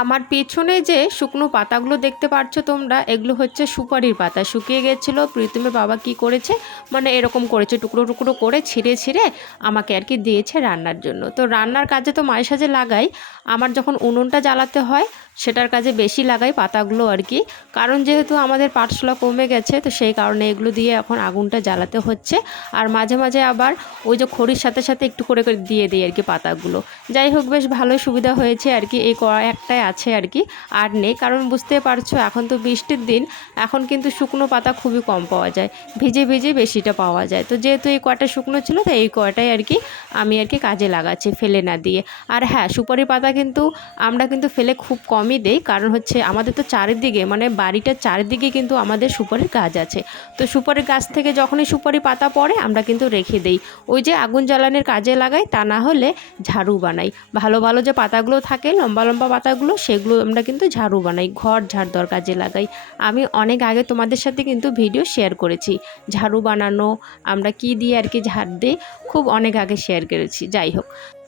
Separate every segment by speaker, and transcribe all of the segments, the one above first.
Speaker 1: আমার পেছনে যে শুকনো পাতাগুলো দেখতে পাচ্ছ তোমরা, এগুলো হচ্ছে সুপারির পাতা। শুকিয়ে গেছিল, প্রীতমের বাবা কি করেছে? মানে এরকম করেছে, টুকরো টুকরো করে ছিঁড়ে ছিঁড়ে আমাকে আর কি দিয়েছে রান্নার জন্য। তো রান্নার কাজে তো মায়ের সাজে লাগাই, আমার যখন উনুনটা জ্বালাতে হয়, সেটার কাজে বেশি লাগাই পাতাগুলো আর কি। কারণ যেহেতু আমাদের পাটশোলা কমে গেছে, তো সেই কারণে এগুলো দিয়ে এখন আগুনটা জ্বালাতে হচ্ছে। আর মাঝে মাঝে আবার ওই যে খড়ির সাথে সাথে একটু করে করে দিয়ে দিই আর কি পাতাগুলো। যাই হোক, বেশ ভালোই সুবিধা হয়েছে আর কি। এই কড়াই একটাই আছে আর কি। আর নেই, কারণ বুঝতে পারছ, এখন তো বৃষ্টির দিন, এখন কিন্তু শুকনো পাতা খুবই কম পাওয়া যায়। ভিজে ভিজে বেশিটা পাওয়া যায়। তো যেহেতু এই কয়টা শুকনো ছিল তো এই কয়টাই আর কি আমি আর কি কাজে লাগাচ্ছি ফেলে না দিয়ে। আর হ্যাঁ সুপারি পাতা কিন্তু আমরা কিন্তু ফেলে খুব কমই দেই, কারণ হচ্ছে আমাদের তো চারিদিকে মানে বাড়িটার চারিদিকে কিন্তু আমাদের সুপারির গাছ আছে। তো সুপারির গাছ থেকে যখনই সুপারি পাতা পড়ে, আমরা কিন্তু রেখে দেই। ওই যে আগুন জ্বালানোর কাজে লাগাই, তা না হলে ঝাড়ু বানাই। ভালো ভালো যে পাতাগুলো থাকে, লম্বা লম্বা পাতাগুলো সেগুলো আমরা কিন্তু ঝাড়ু বানাই, ঘর ঝাড় দেওয়ার কাজে লাগাই। আমি অনেক আগে তোমাদের সাথে কিন্তু ভিডিও শেয়ার করেছি, ঝাড়ু বানানো, আমরা কি দিয়ে আর কি ঝাড় দিই, খুব অনেক আগে শেয়ার করেছি, যাই হোক।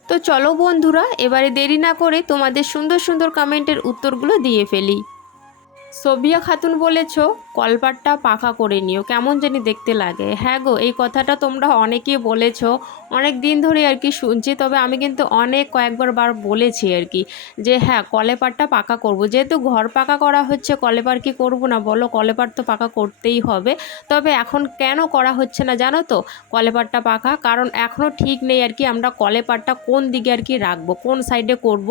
Speaker 1: তো চলো বন্ধুরা, এবারে দেরি না করে তোমাদের সুন্দর সুন্দর কমেন্টের উত্তরগুলো দিয়ে ফেলি। সোভিয়া খাতুন বলেছ কলপাটটা পাকা করে নিও। কেমন জানি দেখতে লাগে। হ্যাঁ গো, এই কথাটা তোমরা অনেকেই বলেছ। অনেক দিন ধরে আর কি শুনছি, তবে আমি কিন্তু অনেক কয়েকবার বার বলেছি আর কি যে হ্যাঁ কলেপাটটা পাকা করব। যেহেতু ঘর পাকা করা হচ্ছে কলেপার কি করব না বলো? কলেপার তো পাকা করতেই হবে। তবে এখন কেন করা হচ্ছে না জানো তো? কলেপারটা পাকা কারণ এখনও ঠিক নেই আর কি আমরা কলেপারটা কোন দিকে আর কি রাখব, কোন সাইডে করব।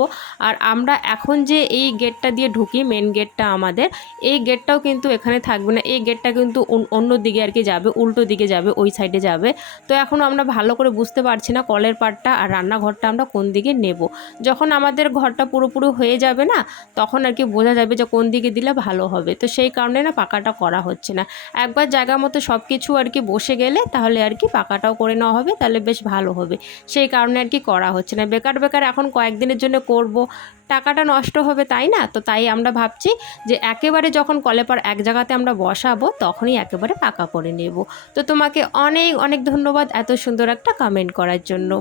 Speaker 1: আর আমরা এখন যে এই গেটটা দিয়ে ঢুকি মেন গেটটা আমাদের, এই গেটটাও কিন্তু এখানে থাকবে না। এই গেটটা কিন্তু অন্য দিকে আর কি যাবে, উল্টো দিকে যাবে, ওই সাইডে যাবে। তো এখনও আমরা ভালো করে বুঝতে পারছি না কলের পাটটা আর রান্নাঘরটা আমরা কোন দিকে নেব। যখন আমাদের ঘরটা পুরোপুরি হয়ে যাবে না, তখন আর কি বোঝা যাবে যে কোন দিকে দিলে ভালো হবে। তো সেই কারণে না পাকাটা করা হচ্ছে না। একবার জায়গা মতো সব কিছু আর কি বসে গেলে তাহলে আর কি পাকাটাও করে নেওয়া হবে, তাহলে বেশ ভালো হবে। সেই কারণে আর কি করা হচ্ছে না। বেকার বেকার এখন কয়েকদিনের জন্য করব। টাকাটা নষ্ট হবে তাই না? তো তাই আমরা ভাবছি যে একেবারে যখন কলেপার এক জায়গাতে আমরা বসাবো, তখনই একেবারে পাকা করে নেব। তো তোমাকে অনেক অনেক ধন্যবাদ এত সুন্দর একটা কমেন্ট করার জন্য।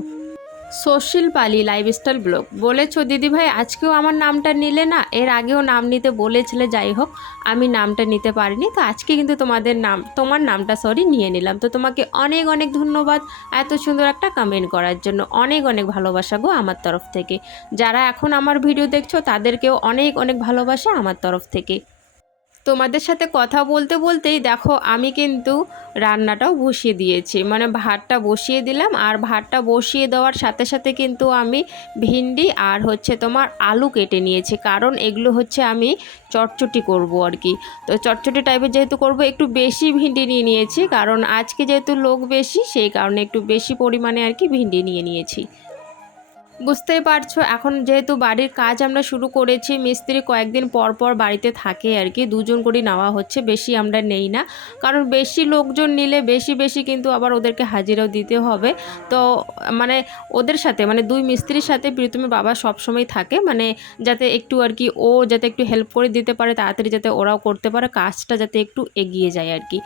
Speaker 1: সোশিল পালি লাইফস্টাইল ব্লগ বলেছ দিদি ভাই আজকেও আমার নামটা নিলে না? এর আগেও নাম নিতে বলেছিলে, যাই হোক, আমি নামটা নিতে পারিনি। তো আজকে কিন্তু তোমাদের নাম, তোমার নামটা সরি নিয়ে নিলাম। তো তোমাকে অনেক অনেক ধন্যবাদ এত সুন্দর একটা কমেন্ট করার জন্য। অনেক অনেক ভালোবাসা গো আমার তরফ থেকে। যারা এখন আমার ভিডিও দেখছ, তাদেরকেও অনেক অনেক ভালোবাসা আমার তরফ থেকে। তোমাদের সাথে কথা বলতে বলতেই দেখো আমি কিন্তু রান্নাটাও বসিয়ে দিয়েছি। মানে ভাতটা বসিয়ে দিলাম আর ভাতটা বসিয়ে দেওয়ার সাথে সাথে কিন্তু আমি ভিন্ডি আর হচ্ছে তোমার আলু কেটে নিয়েছি। কারণ এগুলো হচ্ছে আমি চটচটি করব আর কি। তো চটচটি টাইপের যেহেতু করব, একটু বেশি ভিন্ডি নিয়ে নিয়েছি। কারণ আজকে যেহেতু লোক বেশি, সেই কারণে একটু বেশি পরিমাণে আর কি ভিন্ডি নিয়ে নিয়েছি। বুঝতেই পারছ, এখন যেহেতু বাড়ির কাজ আমরা শুরু করেছি, মিস্ত্রি কয়েকদিন পর পর বাড়িতে থাকে আর কি, দুজন করে নেওয়া হচ্ছে, বেশি আমরা নেই না। কারণ বেশি লোকজন নিলে বেশি বেশি কিন্তু আবার ওদেরকে হাজিরাও দিতে হবে। তো মানে ওদের সাথে মানে দুই মিস্ত্রির সাথে প্রীতমের বাবা সবসময় থাকে মানে যাতে একটু আর কি ও যাতে একটু হেল্প করে দিতে পারে, তাড়াতাড়ি যাতে ওরাও করতে পারে, কাজটা যাতে একটু এগিয়ে যায় আর কি।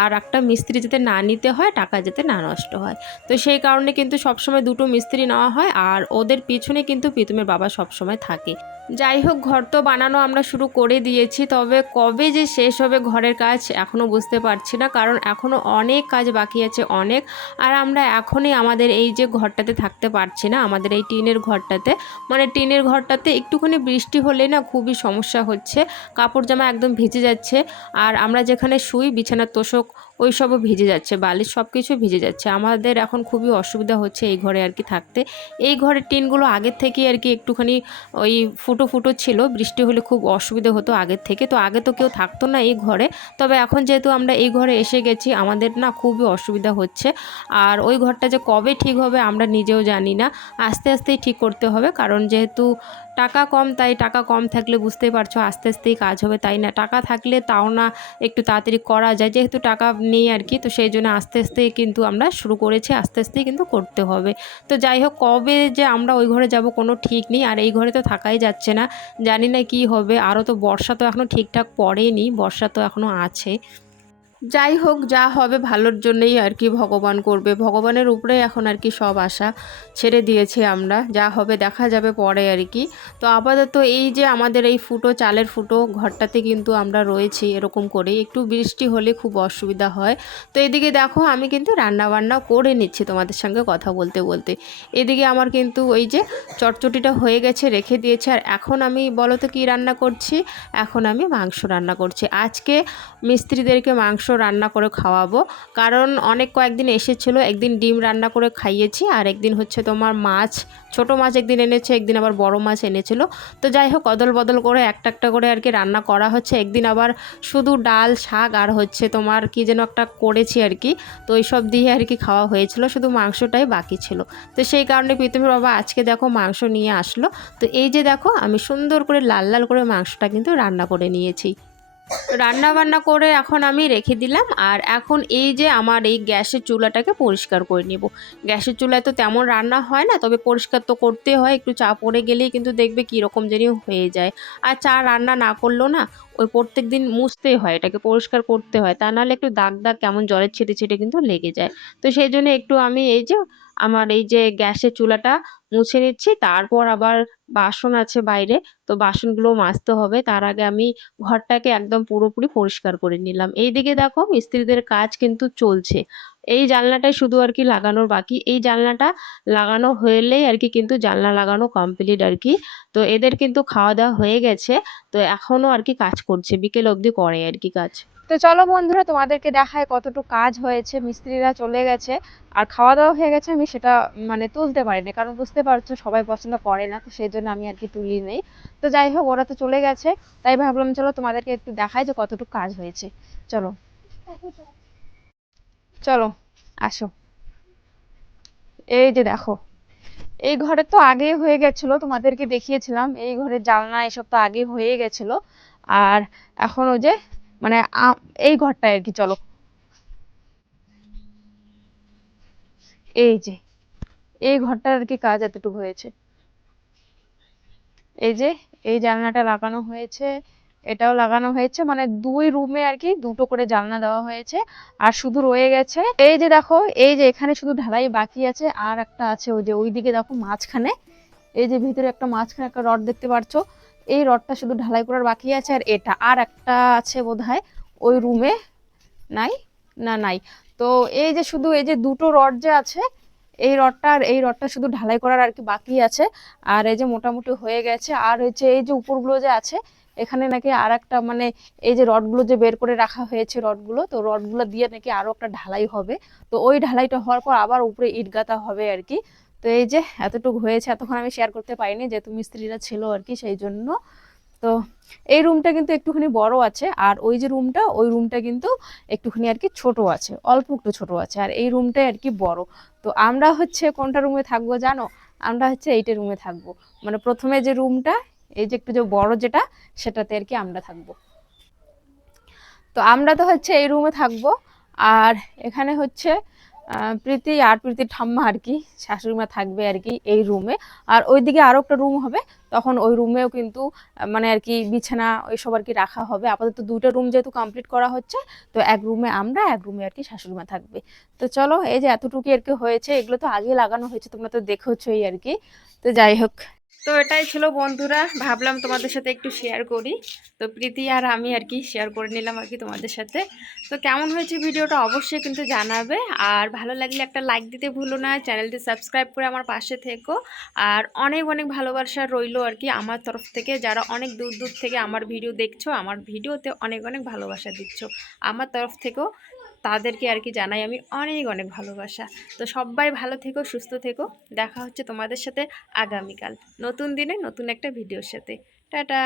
Speaker 1: আর একটা মিস্ত্রি যাতে না নিতে হয়, টাকা যাতে না নষ্ট হয়। তো সেই কারণে কিন্তু সবসময় দুটো মিস্ত্রি নেওয়া হয়, আর ওদের পিছনে কিন্তু প্রীতমের বাবা সবসময় থাকে। যাই হোক, ঘর তো বানানো আমরা শুরু করে দিয়েছি, তবে কবে যে শেষ হবে ঘরের কাজ এখনও বুঝতে পারছি না, কারণ এখনও অনেক কাজ বাকি আছে, অনেক। আর আমরা এখনই আমাদের এই যে ঘরটাতে থাকতে পারছি না, আমাদের এই টিনের ঘরটাতে। মানে টিনের ঘরটাতে একটুখানি বৃষ্টি হলে না খুবই সমস্যা হচ্ছে, কাপড় জামা একদম ভিজে যাচ্ছে। আর আমরা যেখানে শুই, বিছানার তোষক ওই সবও ভিজে যাচ্ছে, বালিশ সব কিছু ভিজে যাচ্ছে। আমাদের এখন খুবই অসুবিধা হচ্ছে এই ঘরে আর কি থাকতে। এই ঘরের টিনগুলো আগের থেকেই আর কি একটুখানি ওই ফুটো ফুটো ছিল, বৃষ্টি হলে খুব অসুবিধা হতো আগের থেকে। তো আগে তো কেউ থাকতো না এই ঘরে। তবে এখন যেহেতু আমরা এই ঘরে এসে গেছি, আমাদের না খুবই অসুবিধা হচ্ছে। আর ওই ঘরটা যে কবে ঠিক হবে আমরা নিজেও জানি না। আস্তে আস্তেই ঠিক করতে হবে, কারণ যেহেতু টাকা কম, তাই টাকা কম থাকলে বুঝতেই পারছ আস্তে আস্তেই কাজ হবে, তাই না? টাকা থাকলে তাও না একটু তাড়াতাড়ি করা যায়, যেহেতু টাকা নেই আর কি, তো সেই জন্য আস্তে আস্তে কিন্তু আমরা শুরু করেছি, আস্তে আস্তেই কিন্তু করতে হবে। তো যাই হোক, কবে যে আমরা ওই ঘরে যাব কোনো ঠিক নেই, আর এই ঘরে তো থাকাই যাচ্ছে না। জানি না কি হবে, আরও তো বর্ষা তো এখনও ঠিকঠাক পড়েনি, বর্ষা তো এখনও আছে। যাই হোক, যা হবে ভালোর জন্যই আর কি ভগবান করবে। ভগবানের উপরে এখন আর কি সব আশা ছেড়ে দিয়েছি আমরা। যা হবে দেখা যাবে পরে আর কি। তো আপাতত এই যে আমাদের এই ফুটো, চালের ফুটো ঘরটাতে কিন্তু আমরা রয়েছি এরকম করে একটু বৃষ্টি হলে খুব অসুবিধা হয়। তো এদিকে দেখো, আমি কিন্তু রান্না বান্না করে নিচ্ছি তোমাদের সঙ্গে কথা বলতে বলতে। এদিকে আমার কিন্তু ওই যে চটচটিটা হয়ে গেছে, রেখে দিয়েছে। আর এখন আমি, বলো তো কী রান্না করছি? এখন আমি মাংস রান্না করছি। আজকে মিস্ত্রিদেরকে মাংস রান্না করে খাওয়াবো। কারণ অনেক কয়েকদিন এসেছিল, একদিন ডিম রান্না করে খাইয়েছি আর একদিন হচ্ছে তোমার মাছ, ছোট মাছ একদিন এনেছে, একদিন আবার বড় মাছ এনেছিল। তো যাই হোক অদল বদল করে একটা একটা করে আর কি রান্না করা হচ্ছে। একদিন আবার শুধু ডাল, শাক আর হচ্ছে তোমার কি যেন একটা করেছি আর কি। তো এইসব দিয়ে আর কি খাওয়া হয়েছিল, শুধু মাংসটাই বাকি ছিল। তো সেই কারণে প্রীতমের বাবা আজকে দেখো মাংস নিয়ে আসলো। তো এই যে দেখো, আমি সুন্দর করে লাল লাল করে মাংসটা কিন্তু রান্না করে নিয়েছি। রান্না বান্না করে এখন আমি রেখে দিলাম। আর এখন এই যে আমার এই গ্যাসের চুলাটাকে পরিষ্কার করে নেব। গ্যাসের চুলায় তো তেমন রান্না হয় না, তবে পরিষ্কার তো করতে হয়। একটু চা পড়ে গেলেই কিন্তু দেখবে কীরকম জানি হয়ে যায়। আর চা রান্না না করলেও না, ওই প্রত্যেক দিন মুছতেই হয়, এটাকে পরিষ্কার করতে হয়। তা নাহলে একটু দাগ দাগ কেমন জলের ছিটে ছিটে কিন্তু লেগে যায়। তো সেই জন্য একটু আমি এই যে আমার এই যে গ্যাসের চুলাটা মুছে নিচ্ছি, তারপর আবার বাসন আছে বাইরে, তো বাসনগুলো মাজতে হবে। তার আগে আমি ঘরটাকে একদম পুরোপুরি পরিষ্কার করে নিলাম। এইদিকে দেখো মিস্ত্রিদের কাজ কিন্তু চলছে। এই জানলাটাই শুধু আর কি লাগানোর বাকি। এই জানলাটা লাগানো হলেই আর কি কিন্তু জানলা লাগানো কমপ্লিট আর কি। তো এদের কিন্তু খাওয়া দাওয়া হয়ে গেছে, তো এখনও আর কি কাজ করছে। বিকেল অবধি করে আর কি কাজ।
Speaker 2: তো চলো বন্ধুরা, তোমাদেরকে দেখায় কতটুকু কাজ হয়েছে, মিস্ত্রিরা চলে গেছে, আর খাওয়া দাওয়া হয়ে গেছে, আমি সেটা মানে তুলতে পারিনি, কারণ বুঝতে পারছ সবাই পছন্দ করে না, তো সেই জন্য আমি আর কি তুলি নেই। তো যাই হোক, ওরা তো চলে গেছে, তাই ভাবলাম চলো তোমাদেরকে একটু দেখাই যে কতটুকু কাজ হয়েছে। চলো। চলো, আসো। এই যে দেখো, এই ঘরে তো আগেই হয়ে গেছিল, তোমাদেরকে দেখিয়েছিলাম, এই ঘরের জানলা এসব তো আগে হয়ে গেছিল, আর এখন ওই যে মানে এই ঘরটায় আর কি, চলো। এই যে, এই ঘরটার আর কি কাজ এতটুকু হয়েছে। এই যে, এই জানলাটা লাগানো হয়েছে, এটাও লাগানো হয়েছে মানে দুই রুমে আর কি দুটো করে জানলা দেওয়া হয়েছে, আর শুধু রয়ে গেছে। এই যে দেখো, এই যে এখানে শুধু ঢালাই বাকি আছে, আর একটা আছে ওই যে, ওইদিকে দেখো মাঝখানে। এই যে ভিতরে একটা মাঝখানে একটা রড দেখতে পাচ্ছ এই রডটা শুধু ঢালাই করার বাকি আছে আর এটা। আর একটা আছে বোধহয় ওই রুমে নাই? না, নাই। তো এই যে শুধু এই যে দুটো রড যে আছে, এই রডটা আর এই রডটা শুধু ঢালাই করার আর কি বাকি আছে। আর এই যে মোটামুটি হয়ে গেছে। আর হচ্ছে এই যে উপরগুলো যে আছে, এখানে নাকি আর একটা মানে এই যে রডগুলো যে বের করে রাখা হয়েছে রডগুলো, তো রডগুলো দিয়ে নাকি আরও একটা ঢালাই হবে। তো ওই ঢালাইটা হওয়ার পর আবার উপরে ইট গাঁথা হবে আর কি। তো এই যে এতটুকু হয়েছে, এতক্ষণ আমি শেয়ার করতে পারিনি যেহেতু মিস্ত্রিরা ছিল আর কি সেই জন্য। তো এই রুমটা কিন্তু একটুখানি বড় আছে আর ওই যে রুমটা ওই রুমটা কিন্তু একটুখানি আর কি ছোট আছে, অল্প একটু ছোট আছে আর এই রুমটাই আর কি বড়। তো আমরা হচ্ছে কোনটা রুমে থাকব জানো? আমরা হচ্ছে এইটা রুমে থাকব। মানে প্রথমে যে রুমটা এই যে একটু যে বড় যেটা, সেটাতে আর কি আমরা থাকব। তো আমরা তো হচ্ছে এই রুমে থাকব। আর এখানে হচ্ছে প্রীতি আর প্রীতির ঠাম্মা আর কি, শাশুড়ি মা থাকবে আর কি এই রুমে আর ওইদিকে আরও একটা রুম হবে, তখন ওই রুমেও কিন্তু মানে আর কি বিছানা ওইসব আর কি রাখা হবে। আপাতত দুইটা রুম যেহেতু কমপ্লিট করা হচ্ছে, তো এক রুমে আমরা, এক রুমে আর কি শাশুড়ি মা থাকবে। তো চলো, এই যে এতটুকু আর কি হয়েছে, এগুলো তো আগে লাগানো হয়েছে, তোমরা তো দেখেছোই আর কি। তো যাই হোক তো এটাই ছিল বন্ধুরা, ভাবলাম তোমাদের সাথে একটু শেয়ার করি। তো প্রীতি আর আমি আর কি শেয়ার করে নিলাম আর কি তোমাদের সাথে। তো কেমন হয়েছে ভিডিওটা অবশ্যই কিন্তু জানাবে। আর ভালো লাগলে একটা লাইক দিতে ভুলো না চ্যানেলটি সাবস্ক্রাইব করে আমার পাশে থেকো। আর অনেক অনেক ভালোবাসা রইল আর কি আমার তরফ থেকে। যারা অনেক দূর দূর থেকে আমার ভিডিও দেখছ, আমার ভিডিওতে অনেক অনেক ভালোবাসা দিচ্ছ আমার তরফ থেকেও। তাদেরকে আর কি জানাই আমি অনেক অনেক ভালোবাসা। তো সবাই ভালো থেকো, সুস্থ থেকো। দেখা হচ্ছে তোমাদের সাথে আগামীকাল। নতুন দিনে নতুন একটা ভিডিওর সাথে। টাটা!